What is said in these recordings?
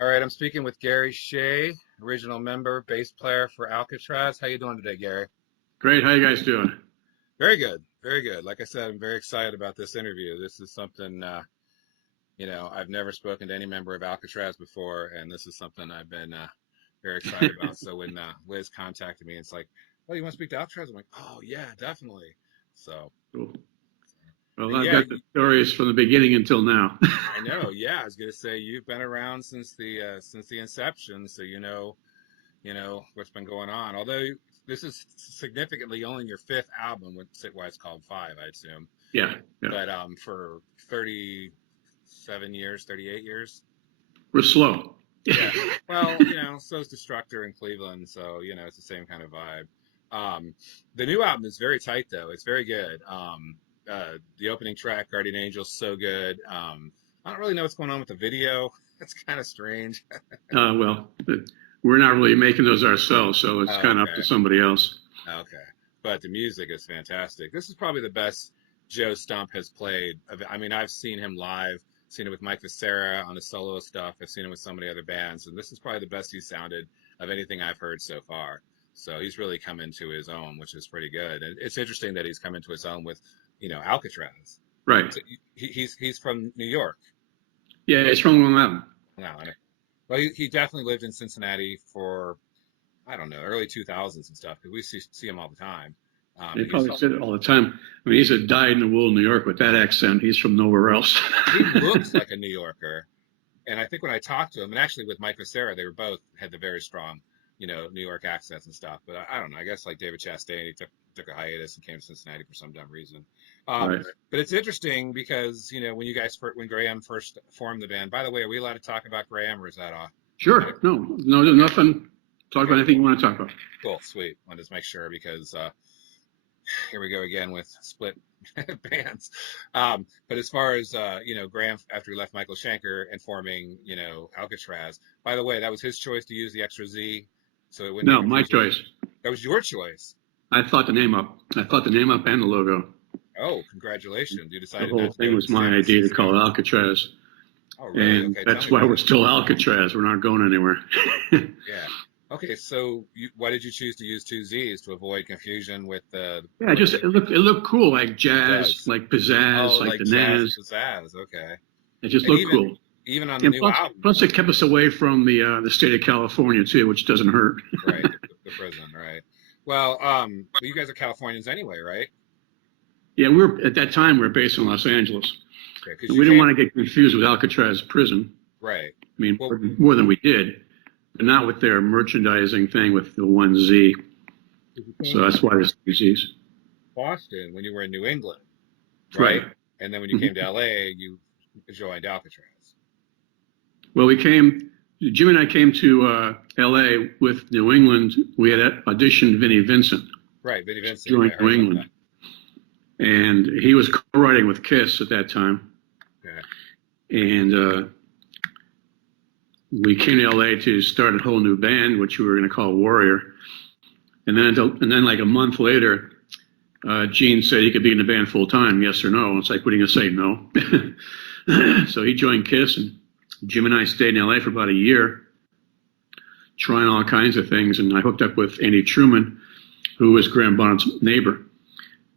All right, I'm speaking with Gary Shea, original member, bass player for Alcatraz. How you doing today, Gary? Great. How you guys doing? Very good, very good. Like I said, I'm very excited about this interview. This is something, I've never spoken to any member of Alcatraz before, and this is something I've been very excited about. So when Liz contacted me, it's like, "Oh, you want to speak to Alcatraz?" I'm like, "Oh yeah, definitely." So, Cool. Well, I've yeah, got the stories from the beginning until now. I know. Yeah, I was gonna say you've been around since the inception, so you know what's been going on. Although this is significantly only your fifth album, with why it's called Five, I assume. Yeah, yeah. But for 37 years, 38 years. We're slow. Yeah. Well, so is Destructor in Cleveland, so it's the same kind of vibe. The new album is very tight though. It's very good. The opening track, Guardian Angel, so good. I don't really know what's going on with the video. It's kind of strange. Well, we're not really making those ourselves, so it's kind of up to somebody else. Okay. But the music is fantastic. This is probably the best Joe Stump has played. I mean, I've seen him live, seen it with Mike Vicera on his solo stuff. I've seen him with so many other bands, and this is probably the best he's sounded of anything I've heard so far. So he's really come into his own, which is pretty good. And it's interesting that he's come into his own with, Alcatraz. Right. So he's from New York. Yeah, it's from Long Island. Wow. Well, he definitely lived in Cincinnati for, I don't know, early 2000s and stuff, because we see him all the time. They probably said it all the time. I mean, he's a dyed-in-the-wool New York with that accent. He's from nowhere else. He looks like a New Yorker. And I think when I talked to him, and actually with Mike Vicera, they were both had the very strong, New York accents and stuff. But I don't know. I guess like David Chastain, he took a hiatus and came to Cincinnati for some dumb reason. Right. But it's interesting because, when Graham first formed the band, by the way, are we allowed to talk about Graham, or is that off? Sure. No, there's nothing. Talk about anything you want to talk about. Cool, sweet. I wanted to make sure because here we go again with split bands. But as far as, Graham, after he left Michael Schenker and forming, Alcatraz, by the way, that was his choice to use the extra Z. So it wouldn't. No, my choice. That was your choice. I thought the name up. I thought the name up and the logo. Oh, congratulations. You The decided whole thing was my idea to call it Alcatraz. Oh, really? And okay, that's why we're still Alcatraz. We're not going anywhere. Yeah. Okay, so why did you choose to use two Z's to avoid confusion with the? Yeah, just it looked cool, like jazz, like pizzazz, like the jazz, Naz. Pizzazz, okay. It just looked cool. Even on the new album. Plus, it kept us away from the state of California too, which doesn't hurt. Right, the prison, right. Well, you guys are Californians anyway, right? Yeah, at that time we were based in Los Angeles. Okay, we didn't want to get confused with Alcatraz prison. Right. I mean, more than we did, but not with their merchandising thing with the one Z. So that's why there's two Z's. Boston, when you were in New England, right? Right. And then when you came to LA, you joined Alcatraz. Well, Jim and I came to LA with New England. We had auditioned Vinnie Vincent. Right, Vinnie Vincent. Joined New England. And he was co-writing with Kiss at that time. Okay. And we came to LA to start a whole new band, which we were going to call Warrior. And then like a month later, Gene said he could be in the band full time, yes or no. It's like, what are you going to say, no? So he joined Kiss, and Jim and I stayed in LA for about a year, trying all kinds of things. And I hooked up with Andy Truman, who was Graham Bonnet's neighbor.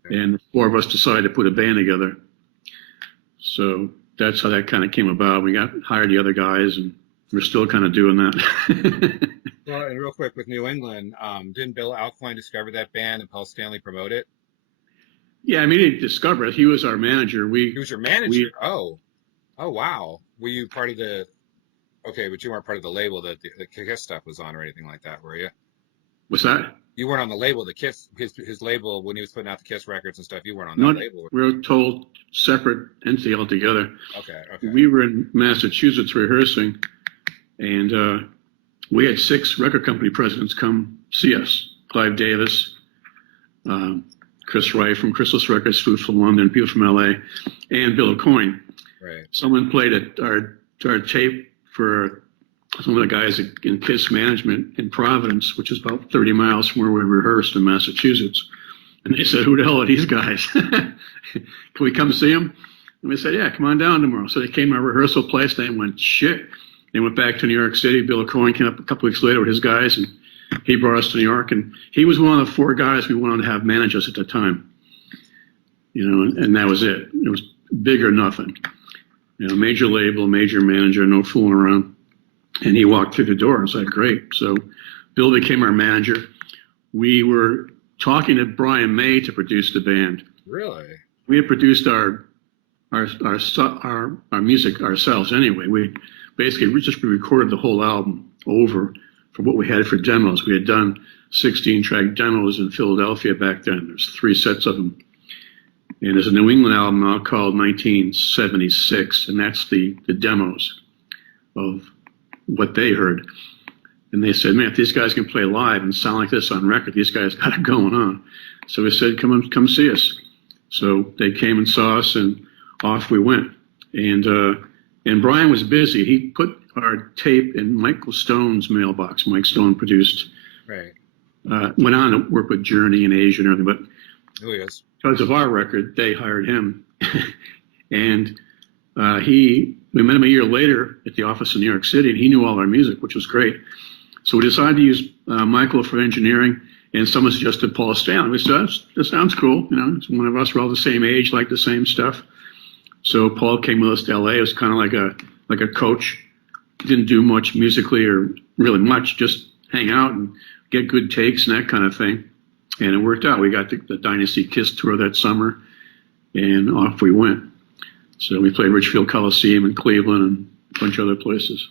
And the four of us decided to put a band together. So that's how that kind of came about. We hired the other guys, and we're still kind of doing that. Well, and real quick with New England, didn't Bill Alcoin discover that band and Paul Stanley promote it? Yeah, I mean, he didn't discover it. He was our manager. He was your manager? Oh, wow. Were you part of the... Okay, but you weren't part of the label that the Kiss stuff was on or anything like that, were you? What's that? You weren't on the label, the Kiss, his label, when he was putting out the Kiss records and stuff, you weren't on that label. We were told separate entity altogether. Okay. We were in Massachusetts rehearsing, and we had 6 record company presidents come see us. Clive Davis, Chris Wright from Chrysalis Records, Food from London, people from LA, and Bill Aucoin. Right. Someone played our tape for some of the guys in Kiss management in Providence, which is about 30 miles from where we rehearsed in Massachusetts. And they said, who the hell are these guys? Can we come see them? And we said, yeah, come on down tomorrow. So they came to our rehearsal place. They went, shit, They went back to New York City. Bill Cohen came up a couple weeks later with his guys, and he brought us to New York. And he was one of the 4 guys we wanted to have manage us at the time. You know, and that was it. It was big or nothing. You know, major label, major manager, no fooling around. And he walked through the door and said, great. So Bill became our manager. We were talking to Brian May to produce the band. Really? We had produced our music ourselves anyway. We basically just recorded the whole album over for what we had for demos. We had done 16-track demos in Philadelphia back then. There's 3 sets of them. And there's a New England album now called 1976, and that's the demos of what they heard. And they said, man, if these guys can play live and sound like this on record, these guys got it going on. So we said, come see us. So they came and saw us, and off we went. And Brian was busy. He put our tape in Michael Stone's mailbox. Mike Stone produced, right. Went on to work with Journey in Asia and everything, but Oh, yes. because of our record, they hired him. And we met him a year later at the office in New York City, and he knew all our music, which was great. So we decided to use Michael for engineering, and someone suggested Paul Stanley. We said, that sounds cool. You know, it's one of us. We're all the same age, like the same stuff. So Paul came with us to LA. It was kind of like a coach. Didn't do much musically or really much, just hang out and get good takes and that kind of thing. And it worked out. We got the Dynasty Kiss tour that summer, and off we went. So we played Richfield Coliseum in Cleveland and a bunch of other places.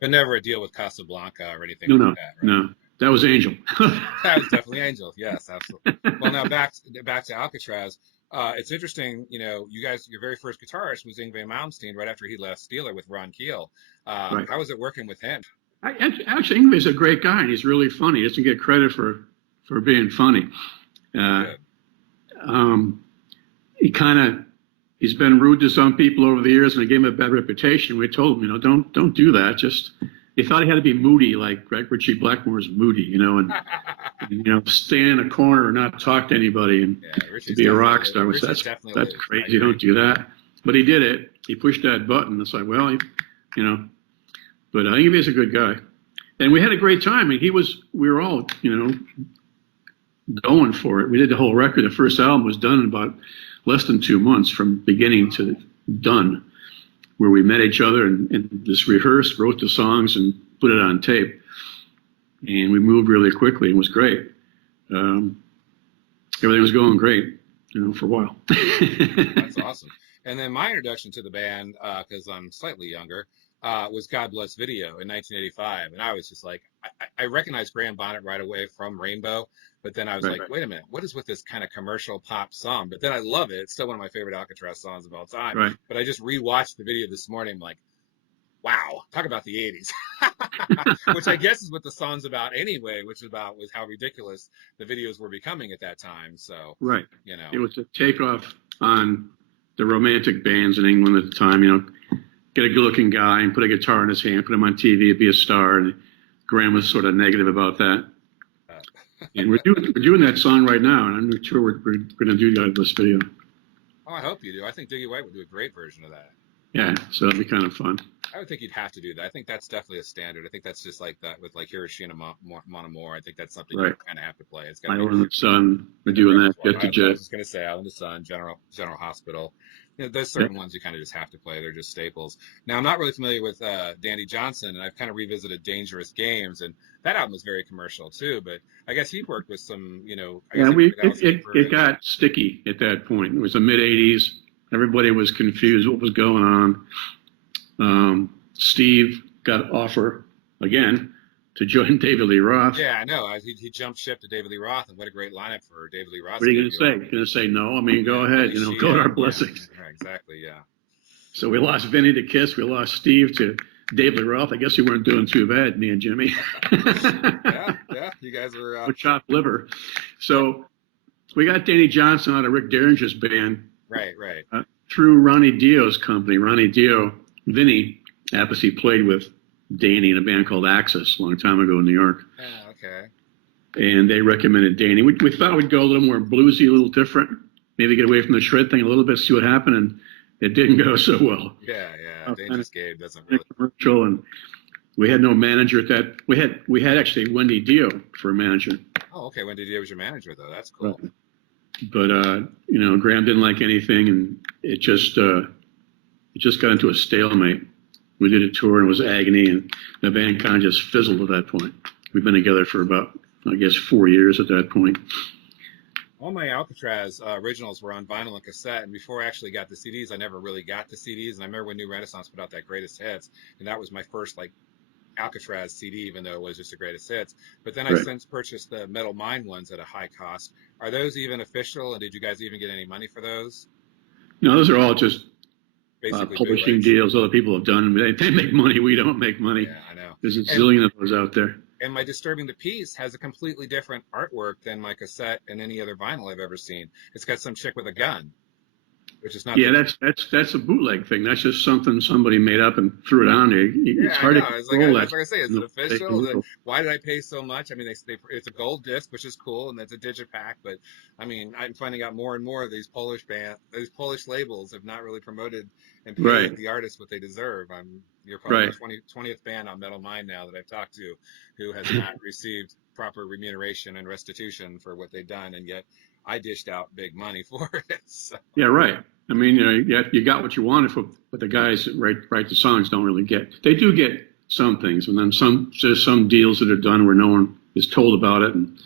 But never a deal with Casablanca or anything No, like that, right? no. That was Angel. That was definitely Angel. Yes, absolutely. Well, now back to Alcatraz. It's interesting, you know, you guys, your very first guitarist was Yngwie Malmsteen right after he left Steeler with Ron Keel. Right. How was it working with him? Actually, Yngwie's a great guy, and he's really funny. He doesn't get credit for being funny. He's been rude to some people over the years, and I gave him a bad reputation. We told him, you know, don't do that. He thought he had to be moody, like Richie Blackmore's moody, you know, and you know, stay in a corner and not talk to anybody and to be a rock star. That's crazy. Don't do that. But he did it. He pushed that button. It's like, well, you know. But I think he was a good guy, and we had a great time. I mean, we were all, you know, going for it. We did the whole record. The first album was done in about less than 2 months from beginning to done, where we met each other and just rehearsed, wrote the songs, and put it on tape. And we moved really quickly. It was great. Everything was going great, you know, for a while. That's awesome. And then my introduction to the band, because I'm slightly younger, was God Bless Video in 1985. And I was just like, I recognized Graham Bonnet right away from Rainbow. But then I was like, wait a minute, what is with this kind of commercial pop song? But then I love it. It's still one of my favorite Alcatraz songs of all time. Right. But I just rewatched the video this morning. I'm like, wow, talk about the 80s. Which I guess is what the song's about anyway, was how ridiculous the videos were becoming at that time. So, right. You know, it was a takeoff on the romantic bands in England at the time, you know, get a good-looking guy and put a guitar in his hand, put him on TV, be a star. And Graham was sort of negative about that. And we're doing that song right now, and I'm sure we're going to do God Bless Video. Oh, I hope you do. I think Doogie White would do a great version of that. Yeah, so that'd be kind of fun. I would think you'd have to do that. I think that's definitely a standard. I think that's just like that with like Hiroshima Mon Amour. I think that's something you kind of have to play. It's got Island in the Sun. We're doing that. Jet to Jet. I was just going to say Island in the Sun, General Hospital. You know, there's certain ones you kind of just have to play. They're just staples. Now, I'm not really familiar with Danny Johnson, and I've kind of revisited Dangerous Games, and that album was very commercial too. But I guess he worked with some, you know. It got sticky at that point. It was the mid '80s. Everybody was confused what was going on. Steve got an offer again to join David Lee Roth. Yeah, I know. He jumped ship to David Lee Roth, and what a great lineup for David Lee Roth. What are you going to say? You're going to say no? I mean, go ahead. You know, go to our blessings. Yeah, exactly. Yeah. So we lost Vinny to Kiss. We lost Steve to David Lee Roth. I guess we weren't doing too bad, me and Jimmy. yeah. You guys were with chopped liver. So we got Danny Johnson out of Rick Derringer's band. Right. Through Ronnie Dio's company. Ronnie Dio, Vinny Appice played with Danny in a band called Axis a long time ago in New York. Oh, okay. And they recommended Danny. We thought we'd go a little more bluesy, a little different, maybe get away from the shred thing a little bit, see what happened, and it didn't go so well. Yeah. Yeah, Dangerous Gabe doesn't really. Commercial, and we had no manager at that. We had actually Wendy Dio for a manager. Oh, okay. Wendy Dio was your manager, though. That's cool. But you know, Graham didn't like anything, and it just got into a stalemate. We did a tour, and it was agony, and the band kind of just fizzled at that point. We've been together for about, I guess, 4 years at that point. All my Alcatraz originals were on vinyl and cassette, and before I actually got the CDs, I never really got the CDs. And I remember when New Renaissance put out that Greatest Hits, and that was my first like Alcatraz CD, even though it was just a Greatest Hits. But then I since purchased the Metal Mind ones at a high cost. Are those even official, and did you guys even get any money for those? No, those are all just basically publishing deals other people have done. They make money. We don't make money. Yeah, I know. There's a zillion of those out there. And my Disturbing the Peace has a completely different artwork than my cassette and any other vinyl I've ever seen. It's got some chick with a gun, which is not. Yeah, that's a bootleg thing. That's just something somebody made up and threw it on there. It's hard to control that. Like I say, is it official? Why did I pay so much? I mean, it's a gold disc, which is cool, and it's a digipack. But I mean, I'm finding out more and more of these Polish labels have not really promoted and paid the artists what they deserve. You're probably the 20th band on Metal Mind now that I've talked to who has not received proper remuneration and restitution for what they've done, and yet I dished out big money for it. So. Yeah, right. I mean, you got what you wanted for, but the guys that write the songs don't really get. They do get some things, and then there's some deals that are done where no one is told about it, and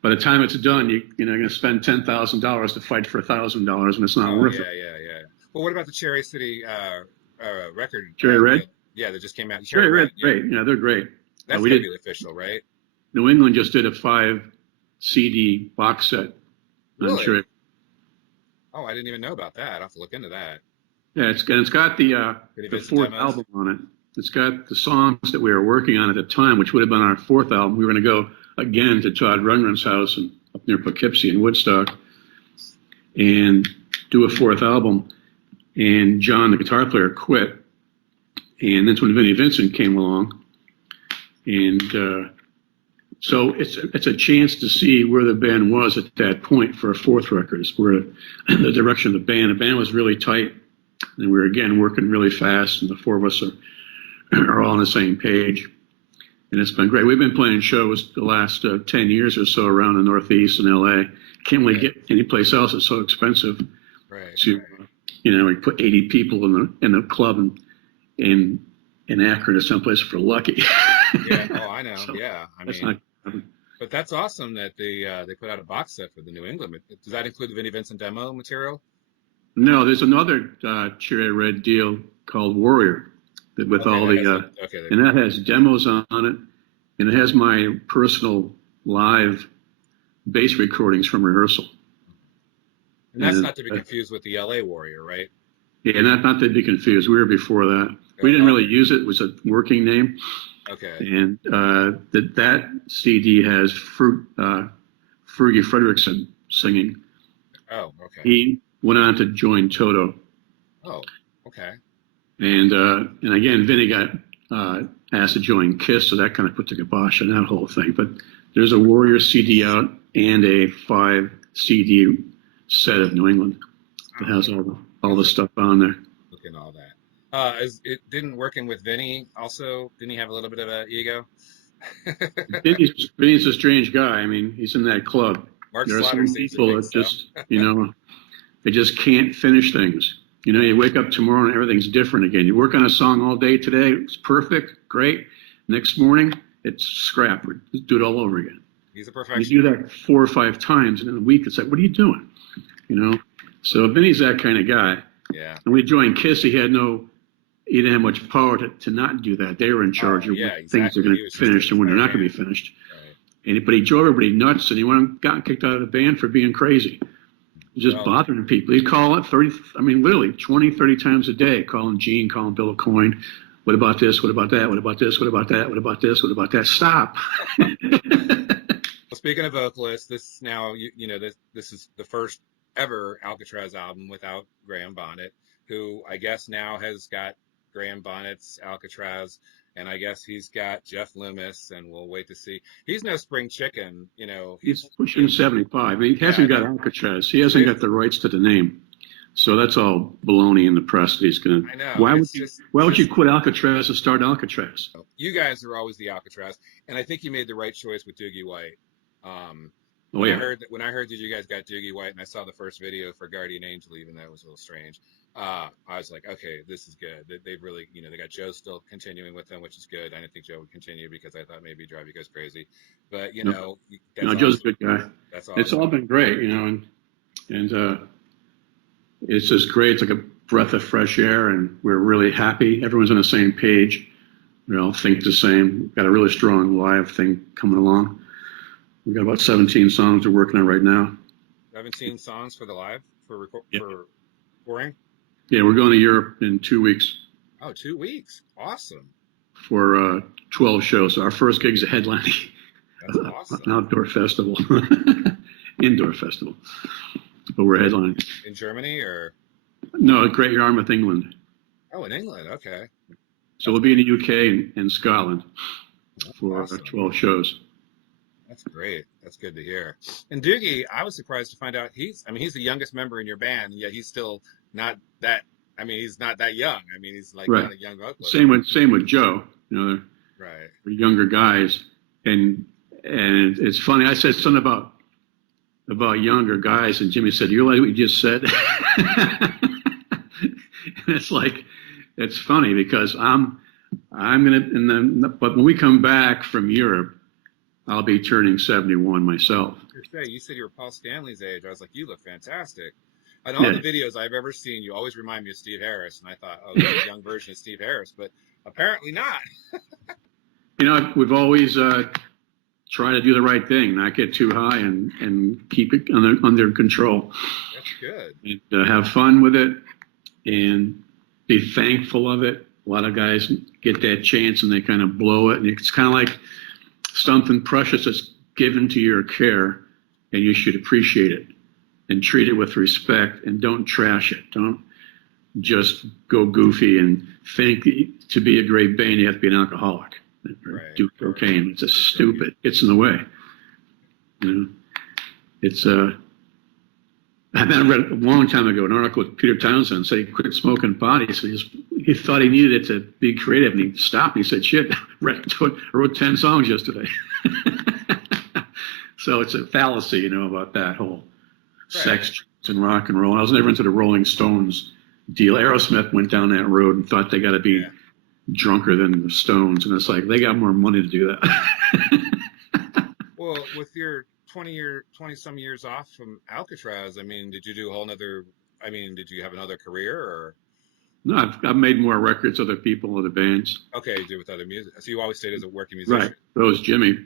by the time it's done, you're going to spend $10,000 to fight for $1,000, and it's not worth it. Yeah. Well, what about the Cherry City record? Cherry Red? Yeah, that just came out. Cherry Red, great. Yeah, they're great. That's going to be official, right? New England just did a 5 CD box set. Really? Cherry. Oh, I didn't even know about that. I'll have to look into that. Yeah, it's got the fourth album on it. It's got the songs that we were working on at the time, which would have been our fourth album. We were going to go again to Todd Rundgren's house up near Poughkeepsie in Woodstock and do a fourth album. And John, the guitar player, quit. And that's when Vinnie Vincent came along. And so it's a chance to see where the band was at that point for a fourth record, where the direction of the band. The band was really tight, and we were, again, working really fast, and the four of us are all on the same page. And it's been great. We've been playing shows the last 10 years or so around the Northeast and L.A. Can't really get anyplace else. It's so expensive. We put 80 people in the club in Akron or someplace for lucky. Yeah. Oh, I know. So yeah. I mean, but that's awesome that they put out a box set for the New England. Does that include the Vinnie Vincent demo material? No, there's another Cherry Red deal called Warrior with all the and that has demos on it, and it has my personal live bass recordings from rehearsal. And that's not to be confused with the LA Warrior, right? Yeah, not to be confused. We were before that. We didn't really use it. It was a working name. Okay. And that CD has Fergie Fredrickson singing. Oh, okay. He went on to join Toto. Oh, okay. And again, Vinny got asked to join Kiss, so that kind of put the kibosh on that whole thing. But there's a Warrior CD out and a 5 CD set of New England that has all the stuff on there. Look at all that. It didn't working with Vinny also? Didn't he have a little bit of an ego? Vinny's a strange guy. I mean, he's in that club. There are some people that just, they just can't finish things. You wake up tomorrow and everything's different again. You work on a song all day today, it's perfect, great. Next morning, it's scrap. Do it all over again. He's a perfectionist. You do that 4 or 5 times, and in a week, it's like, what are you doing? So Vinny's that kind of guy. Yeah. And we joined Kiss. He didn't have much power to not do that. They were in charge of when things are going to be finished and when they're not going to be finished. Right. But he drove everybody nuts, and he got kicked out of the band for being crazy. Just bothering people. He'd call it literally 20, 30 times a day, calling Gene, calling Bill Coyne. What about this? What about that? What about this? What about that? What about this? What about that? Stop. Well, speaking of vocalists, this now, this is the first ever Alcatraz album without Graham Bonnet, who I guess now has got Graham Bonnet's Alcatraz, and I guess he's got Jeff Loomis, and we'll wait to see. He's no spring chicken, He's pushing 75. He hasn't got Alcatraz. He hasn't got the rights to the name. So that's all baloney in the press that he's going to. I know. Why would you quit Alcatraz and start Alcatraz? You guys are always the Alcatraz, and I think you made the right choice with Doogie White. Oh yeah. When I heard that you guys got Doogie White, and I saw the first video for Guardian Angel, even though it was a little strange, I was like, okay, this is good. They've really, they got Joe still continuing with them, which is good. I didn't think Joe would continue because I thought maybe he'd drive you guys crazy, but No, that's Joe's a good guy. That's awesome. It's all been great, and it's just great. It's like a breath of fresh air, and we're really happy. Everyone's on the same page. We all think the same. We've got a really strong live thing coming along. We've got about 17 songs we're working on right now. 17 songs for the live for recording? Yeah, we're going to Europe in 2 weeks. Oh, 2 weeks. Awesome. For 12 shows. So our first gig is a headlining. That's awesome. An outdoor festival. Indoor festival. But we're headlining. In Germany or? No, Great Yarmouth, England. Oh, in England. Okay. So we'll be in the UK and Scotland for awesome. 12 shows. That's great. That's good to hear. And Doogie, I was surprised to find out he's the youngest member in your band, and yet he's still not that. He's not that young. He's like right. Not a young vocalist. Same with Joe. They're right. Younger guys, and it's funny. I said something about younger guys, and Jimmy said, "You realize what you just said?" And it's funny because I'm gonna, but when we come back from Europe, I'll be turning 71 myself. You said you were Paul Stanley's age. I was like, you look fantastic. And all the videos I've ever seen, you always remind me of Steve Harris, and I thought, oh, that's a young version of Steve Harris, but apparently not. We've always tried to do the right thing, not get too high, and keep it under control. That's good. And have fun with it, and be thankful of it. A lot of guys get that chance and they kind of blow it, and it's kind of like something precious that's given to your care, and you should appreciate it and treat it with respect, and don't trash it. Don't just go goofy and think to be a great band you have to be an alcoholic or right. do cocaine. It's stupid. It's in the way. It's I read a long time ago an article with Peter Townsend said he quit smoking pot. He said he thought he needed it to be creative, and he stopped. And he said, "Shit, I wrote 10 songs yesterday." So it's a fallacy, about that whole sex and rock and roll. I was never into the Rolling Stones deal. Aerosmith went down that road and thought they got to be drunker than the Stones, and it's like they got more money to do that. Well, with your 20-some years off from Alcatraz, did you do a whole nother? Did you have another career or? No, I've made more records, other people, other bands. Okay, you do with other music. So you always stayed as a working musician. Right. That was Jimmy.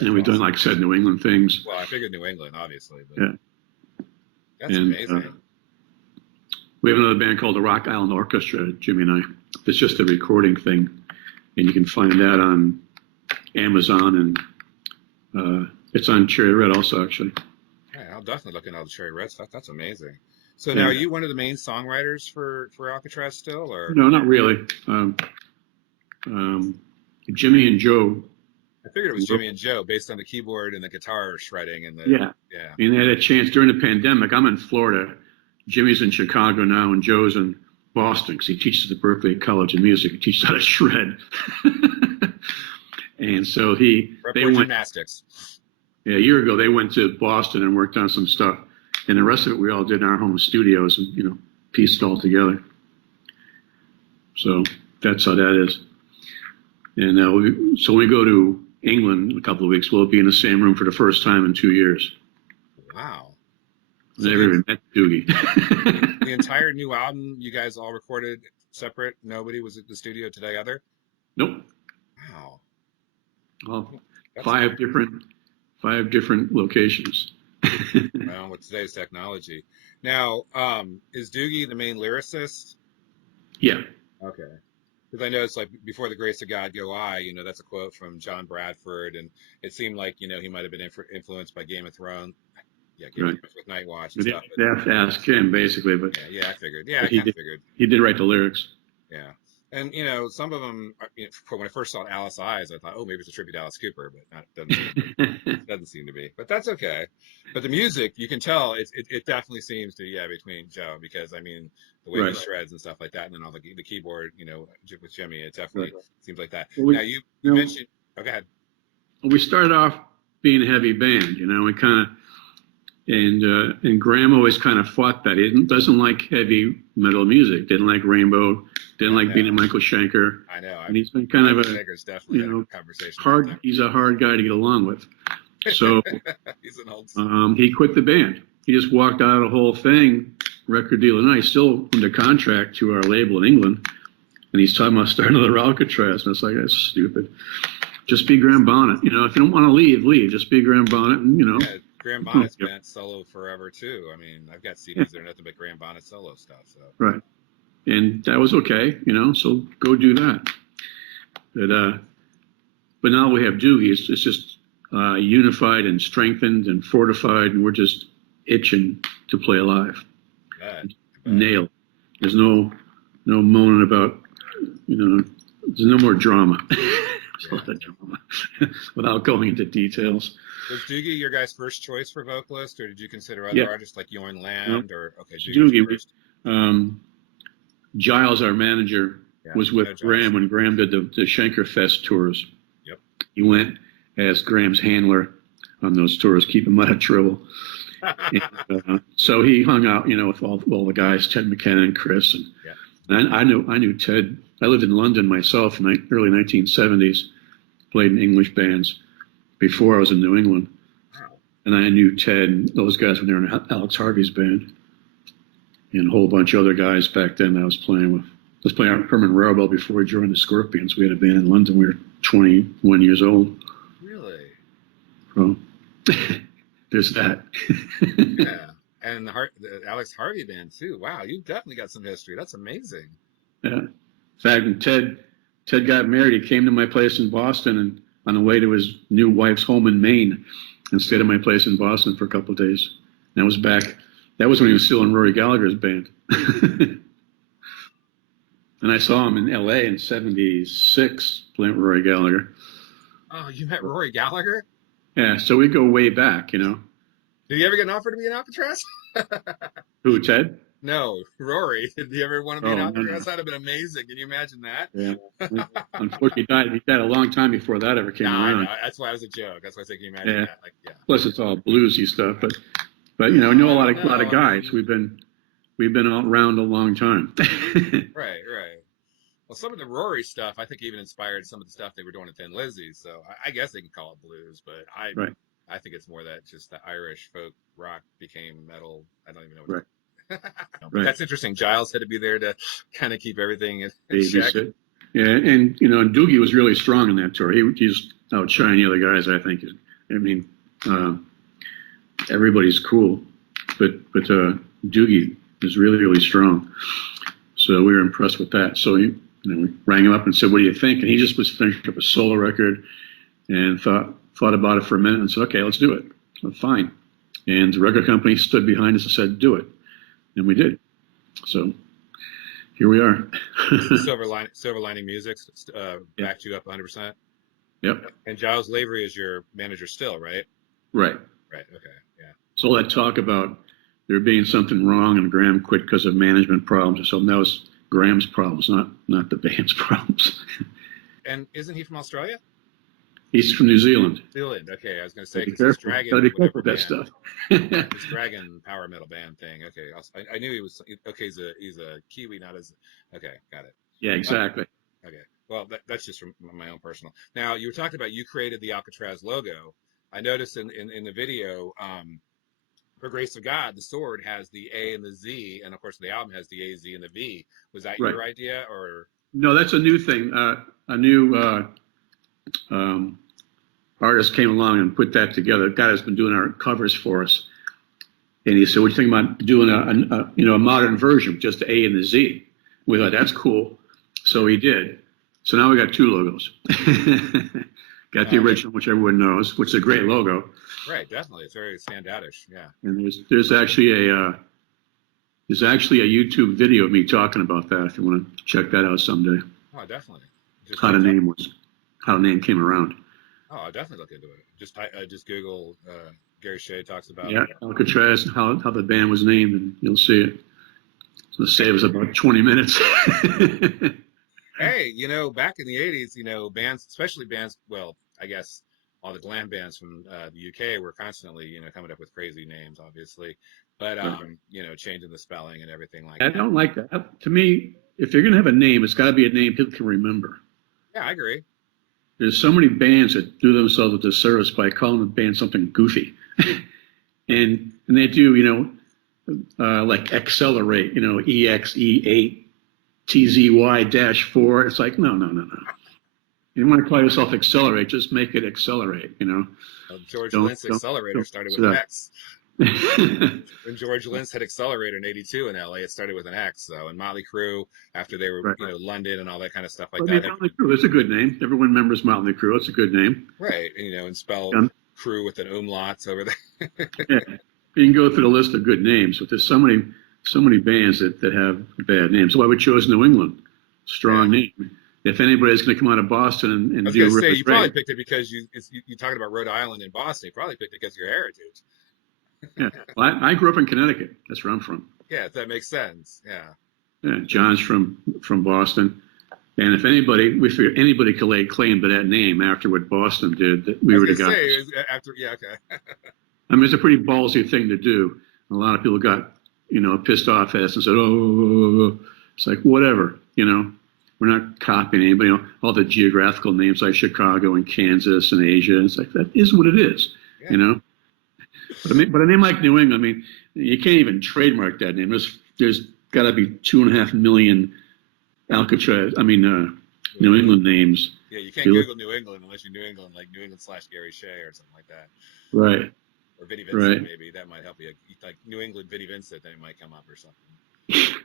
And we've done, like I said, New England things. Well, I figured New England, obviously. But yeah. That's amazing. We have another band called the Rock Island Orchestra, Jimmy and I. It's just a recording thing. And you can find that on Amazon, and it's on Cherry Red also, actually. Yeah, I'll definitely look into all the Cherry Red stuff. That's amazing. So now, are you one of the main songwriters for Alcatraz still, or? No, not really. Jimmy and Joe. I figured it was Jimmy and Joe based on the keyboard and the guitar shredding and the. Yeah. They had a chance during the pandemic. I'm in Florida. Jimmy's in Chicago now, and Joe's in Boston because he teaches at Berklee College of Music. He teaches how to shred. And so they went gymnastics. Yeah, a year ago they went to Boston and worked on some stuff, and the rest of it we all did in our home studios and pieced it all together. So that's how that is. And so when we go to England in a couple of weeks, we'll be in the same room for the first time in 2 years. Wow. So never even met Doogie. The entire new album, you guys all recorded separate? Nobody was at the studio together? Nope. Wow. Well, five different locations. Well, with today's technology. Now, is Doogie the main lyricist? Yeah. Okay. Because I know it's like, before the grace of God go I, that's a quote from John Bradford, and it seemed like, he might have been influenced by Game of Thrones. Yeah, Game of Thrones with Night Watch and stuff. You have to ask him, basically. But yeah, I figured. Yeah, I figured. He did write the lyrics. Yeah. And some of them, when I first saw Alice Eyes, I thought, oh, maybe it's a tribute to Alice Cooper, but doesn't seem to be. But that's okay. But the music, you can tell it definitely seems to, yeah, between Joe, because I mean the way he Right. shreds and stuff like that, and then all the keyboard, with Jimmy, it definitely Right. seems like that. Well, Now you mentioned, oh, go ahead. we started off being a heavy band, we kind of, and Graham always kind of fought that. He doesn't like heavy metal music. Didn't like Rainbow. Didn't like being a Michael Schenker. I know. And he's been kind of a definitely had a conversation hard. He's a hard guy to get along with. So he's an old. he quit the band. He just walked out of the whole thing, record deal, and he's still under contract to our label in England. And he's talking about starting another Alcatraz, and it's like, that's stupid. Just be Graham Bonnet. If you don't want to leave, leave. Just be Graham Bonnet, and Yeah, Graham Bonnet's been solo forever too. I mean, I've got CDs that are nothing but Graham Bonnet solo stuff. So right, and that was okay. So go do that. But now we have Doogie. It's just unified and strengthened and fortified, and we're just itching to play live. Nail. There's no moaning about. There's no more drama. There's a lot of drama without going into details. Was Doogie your guys' first choice for vocalist, or did you consider other artists like Bjorn Land? Or Doogie. Giles, our manager, was with Graham when Graham did the Schenker Fest tours. Yep. He went as Graham's handler on those tours, keep him out of trouble. And, so he hung out, with all the guys, Ted McKenna and Chris, and I knew Ted. I lived in London myself in the early 1970s, played in English bands before I was in New England. Wow. And I knew Ted, and those guys were there in Alex Harvey's band, and a whole bunch of other guys back then I was playing with. I was playing Herman Rarebell before we joined the Scorpions. We had a band in London. We were 21 years old. Really? So there's that. Yeah. And the Alex Harvey band too. Wow, you definitely got some history. That's amazing. Yeah. In fact, when Ted got married, he came to my place in Boston, and on the way to his new wife's home in Maine, and stayed at my place in Boston for a couple of days. And that was when he was still in Rory Gallagher's band. And I saw him in L.A. in '76 playing with Rory Gallagher. Oh, you met Rory Gallagher? Yeah, so we go way back, Did you ever get an offer to be in Alcatraz? Who, Ted? No, Rory. Did you ever want to be in Alcatraz? No. That'd have been amazing. Can you imagine that? Yeah. Unfortunately, he died a long time before that ever came around. I know. That's why it was a joke. That's why I said, can you imagine that? Plus, it's all bluesy stuff, but I know a lot of guys. We've been all around a long time. Right. Well, some of the Rory stuff, I think, even inspired some of the stuff they were doing at Thin Lizzy. So I guess they can call it blues, but I think it's more that just the Irish folk rock became metal. I don't even know what. Right. That's interesting. Giles had to be there to kind of keep everything in check. Yeah, and Doogie was really strong in that tour. He's outshining the other guys, I think. I mean, everybody's cool, but Doogie is really, really strong. So we were impressed with that. So we rang him up and said, "What do you think?" And he just was finishing up a solo record and thought about it for a minute and said, "Okay, let's do it." Well, fine. And the record company stood behind us and said, "Do it." And we did. So here we are. Silver Lining Music backed you up 100%. Yep. And Giles Lavery is your manager still, right? Right. Okay. Yeah. So all that talk about there being something wrong and Graham quit because of management problems or something, that was Graham's problems, not the band's problems. And isn't he from Australia? He's from New Zealand. Okay. I was going to say, because he's Dragon. Gotta be careful with that stuff. This Dragon power metal band thing. Okay. I knew he was, okay, he's a Kiwi, not as, okay, got it. Yeah, exactly. Okay. Well, that's just from my own personal. Now, you were talking about you created the Alcatraz logo. I noticed in the video, for Grace of God, the sword has the A and the Z, and of course the album has the A, Z, and the V. Was that your idea, or? No, that's a new thing. A new artist came along and put that together. A guy that's been doing our covers for us, and he said, "What do you think about doing a modern version with just the A and the Z?" We thought that's cool, so he did. So now we got two logos. Got the original, which everyone knows, which is a great logo. Right, definitely, it's very standoutish. Yeah. And there's actually a YouTube video of me talking about that. If you want to check that out someday. Oh, definitely. Just how the name was, how the name came around. oh, I'll definitely look into it. Just Google Gary Shea talks about Yeah, Alcatraz, and how the band was named, and you'll see it. So the save us about 20 minutes. Hey, back in the 80s, bands, especially bands, well, I guess all the glam bands from the UK were constantly, coming up with crazy names, obviously, but, changing the spelling and everything like I that. don't like that. To me, if you're going to have a name, it's got to be a name people can remember. Yeah, I agree. There's so many bands that do themselves a disservice by calling a band something goofy. and they do, like Accelerate, EXE8 TZY-4. It's like, no. You want to call yourself Accelerate, just make it Accelerate, George Don't, Lynch's Accelerator started with don't an X. When George Lynch had Accelerator in '82 in LA, it started with an X. So, and Motley Crue, after they were, Right. London and all that kind of stuff like Well, that. Motley Crue, it's a good name. Everyone remembers Motley Crue. It's a good name. Right. And spell crew with an umlaut over there. Yeah. You can go through the list of good names, but there's so many bands that have bad names. So why we chose New England. Strong name. If anybody's going to come out of Boston and I was do going to say, really you great, probably picked it because you talking about Rhode Island and Boston. You probably picked it because of your heritage. yeah. Well, I grew up in Connecticut. That's where I'm from. Yeah, that makes sense. Yeah. Yeah. John's from Boston. And if anybody, we figured anybody could lay claim to that name after what Boston did, that we were the guys. Yeah, okay. I mean, it's a pretty ballsy thing to do. A lot of people got, pissed off at us and said, oh, it's like, whatever, we're not copying anybody. All the geographical names like Chicago and Kansas and Asia. It's like, that is what it is, Yeah. But a name like New England, I mean, you can't even trademark that name. There's got to be 2.5 million Alcatraz, New England names. Yeah, you can't Google New England unless you're New England, like New England / Gary Shea or something like that. Right. Or Vinnie Vincent, maybe. That might help you. Like New England Vinnie Vincent, then it might come up or something.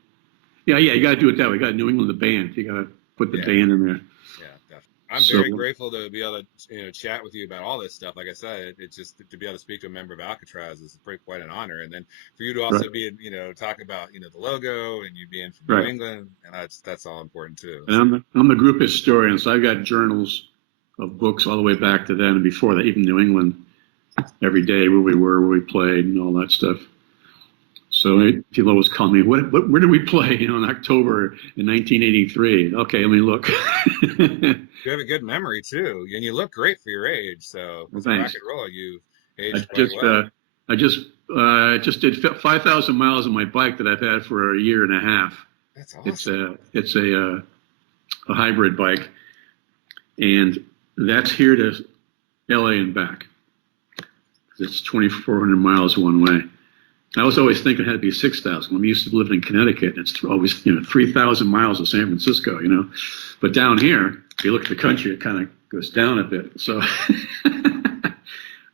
Yeah, you got to do it that way. You got New England, the band. You got to put the band in there. Yeah, definitely. I'm very grateful to be able to chat with you about all this stuff. Like I said, it's just to be able to speak to a member of Alcatraz is quite an honor. And then for you to also be, talk about the logo and you being from New England, and that's all important too. And I'm the group historian, so I've got journals of books all the way back to then and before that, even New England, every day where we were, where we played, and all that stuff. So people always call me, where did we play? In October in 1983. Okay, let me look. You have a good memory too, and you look great for your age. So as a rock and roll, you aged quite well. I just did 5,000 miles on my bike that I've had for a year and a half. That's awesome. It's a hybrid bike, and that's here to LA and back. It's 2,400 miles one way. I was always thinking it had to be 6,000. When we used to live in Connecticut, it's always 3,000 miles to San Francisco, But down here, if you look at the country, it kind of goes down a bit. So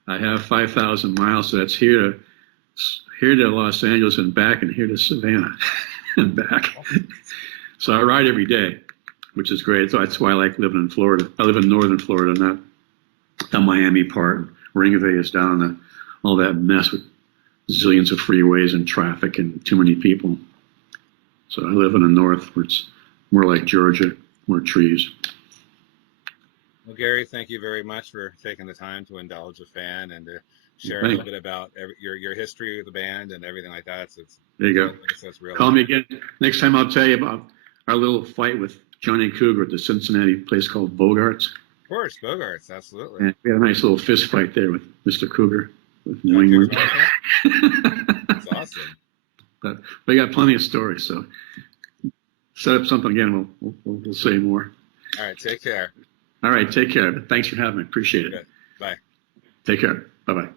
I have 5,000 miles. So that's here to Los Angeles and back, and here to Savannah and back. So I ride every day, which is great. So that's why I like living in Florida. I live in northern Florida, not the Miami part. Ringavay is down in all that mess with zillions of freeways and traffic and too many people. So I live in the north where it's more like Georgia, more trees. Well, Gary, thank you very much for taking the time to indulge a fan and to share a little bit about your history of the band and everything like that. So there you go. Call me again. Next time I'll tell you about our little fight with Johnny Cougar at the Cincinnati place called Bogarts. Of course, Bogarts, absolutely. And we had a nice little fist fight there with Mr. Cougar. With New England. That's awesome. But we got plenty of stories, so set up something again. We'll say more. All right, take care. All right, take care. Thanks for having me. Appreciate it. Good. Bye. Take care. Bye-bye.